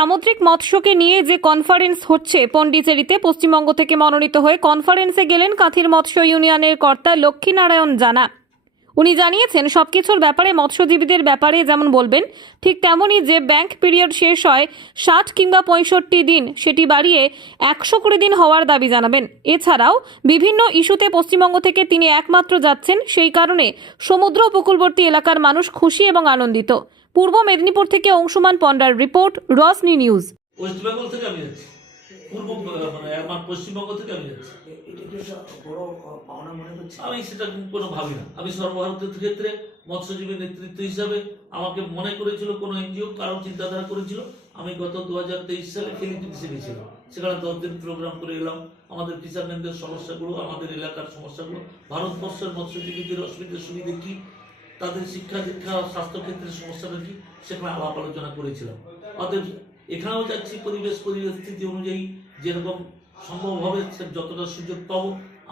সামুদ্রিক মৎস্যকে নিয়ে যে কনফারেন্স হচ্ছে পন্ডিচেরিতে পশ্চিমবঙ্গ থেকে মনোনীত হয়ে কনফারেন্সে গেলেন কাঁথির মৎস্য ইউনিয়নের কর্তা লক্ষ্মীনারায়ণ জানা। উনি জানিয়েছেন, সবকিছুর ব্যাপারে, মৎস্যজীবীদের ব্যাপারে যেমন বলবেন, ঠিক তেমনই যে ব্যাংক পিরিয়ড শেষ হয় ষাট কিংবা পঁয়ষট্টি দিন, সেটি বাড়িয়ে একশো কুড়ি দিন হওয়ার দাবি জানাবেন। এছাড়াও বিভিন্ন ইস্যুতে পশ্চিমবঙ্গ থেকে তিনি একমাত্র যাচ্ছেন, সেই কারণে সমুদ্র উপকূলবর্তী এলাকার মানুষ খুশি এবং আনন্দিত। পূর্ব মেদিনীপুর থেকে অংশুমান পণ্ডার রিপোর্ট রসনি নিউজ। ওয়েস্ট থেকে আমি যাচ্ছি। পূর্ব মানে আমার পশ্চিমবঙ্গ থেকে আমি যাচ্ছি। এটা কি একটা বড় আহ, পাওনা মনে করছে আমি সেটা কোনো ভাবি না। আমি সর্বভারতীয় ক্ষেত্রে মৎস্যজীবী নেতৃত্ব হিসাবে আমাকে মনে করেছিল কোনো এনজিও কারণ চিন্তাধারা করেছিল। আমি গত দু সালে ফিলিপিন্সে গেছিলাম। সেখানে দশ দিন প্রোগ্রাম করে এলাম। আমাদের ফিশারম্যানদের সমস্যাগুলো আমাদের এলাকার সমস্যাগুলো ভারতবর্ষের মৎস্যজীবীদের অসুবিধা সুবিধে কি? তাদের শিক্ষা দীক্ষা স্বাস্থ্য ক্ষেত্রের সমস্যাটা কি সেখানে আলাপ আলোচনা করেছিলাম। অতএব এখানেও যাচ্ছি পরিবেশ পরিস্থিতি অনুযায়ী যেরকম সম্ভব হবে যতটা সুযোগ পাব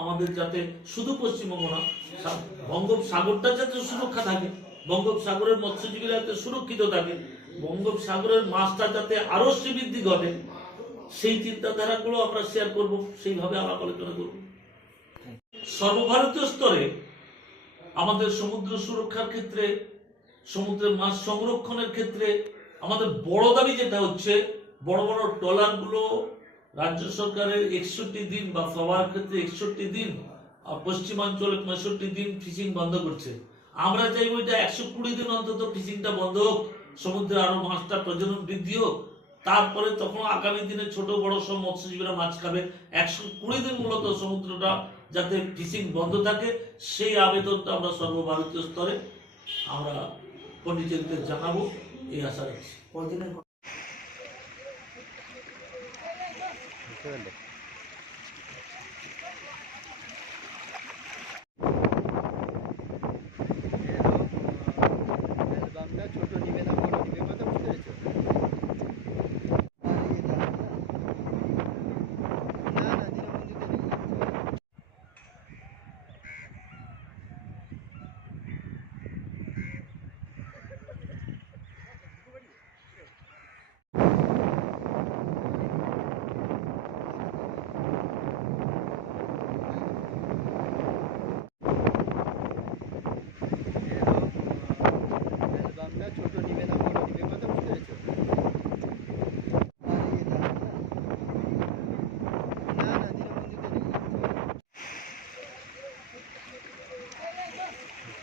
আমাদের যাতে শুধু পশ্চিমবঙ্গ না বঙ্গোপসাগরটা যাতে সুরক্ষা থাকে, বঙ্গোপসাগরের মৎস্যজীবীরা যাতে সুরক্ষিত থাকে, বঙ্গোপসাগরের মাছটা যাতে আরও শ্রীবৃদ্ধি ঘটে, সেই চিন্তাধারাগুলো আমরা শেয়ার করব, সেইভাবে আলাপ আলোচনা করব। সর্বভারতীয় স্তরে আমাদের সমুদ্র সুরক্ষার ক্ষেত্রে, সমুদ্রের মাছ সংরক্ষণের ক্ষেত্রে, আমাদের বড় দাবি যেটা হচ্ছে, বড় বড় ট্রলারগুলো রাজ্য সরকারের একষট্টি দিন বা সবার ক্ষেত্রে একষট্টি দিন আর পশ্চিমাঞ্চলে পঁয়ষট্টি দিন ফিশিং বন্ধ করছে। আমরা চাইব এটা একশো কুড়ি দিন অন্তত ফিশিংটা বন্ধ হোক, সমুদ্রে আরও মাছটা প্রজনন বৃদ্ধি হোক তারপরে তখন আগামী দিনে ছোট বড় সব মৎস্যজীবীরা মাছ খাবে। একশো কুড়ি দিন মূলত সমুদ্রটা যাতে ফিশিং বন্ধ থাকে, সেই আবেদনটা আমরা সর্বভারতীয় স্তরে আমরা পন্ডিচেরিতে জানাব, এই আশা রাখছি। কদিনের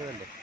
അടുത്തതല്ലേ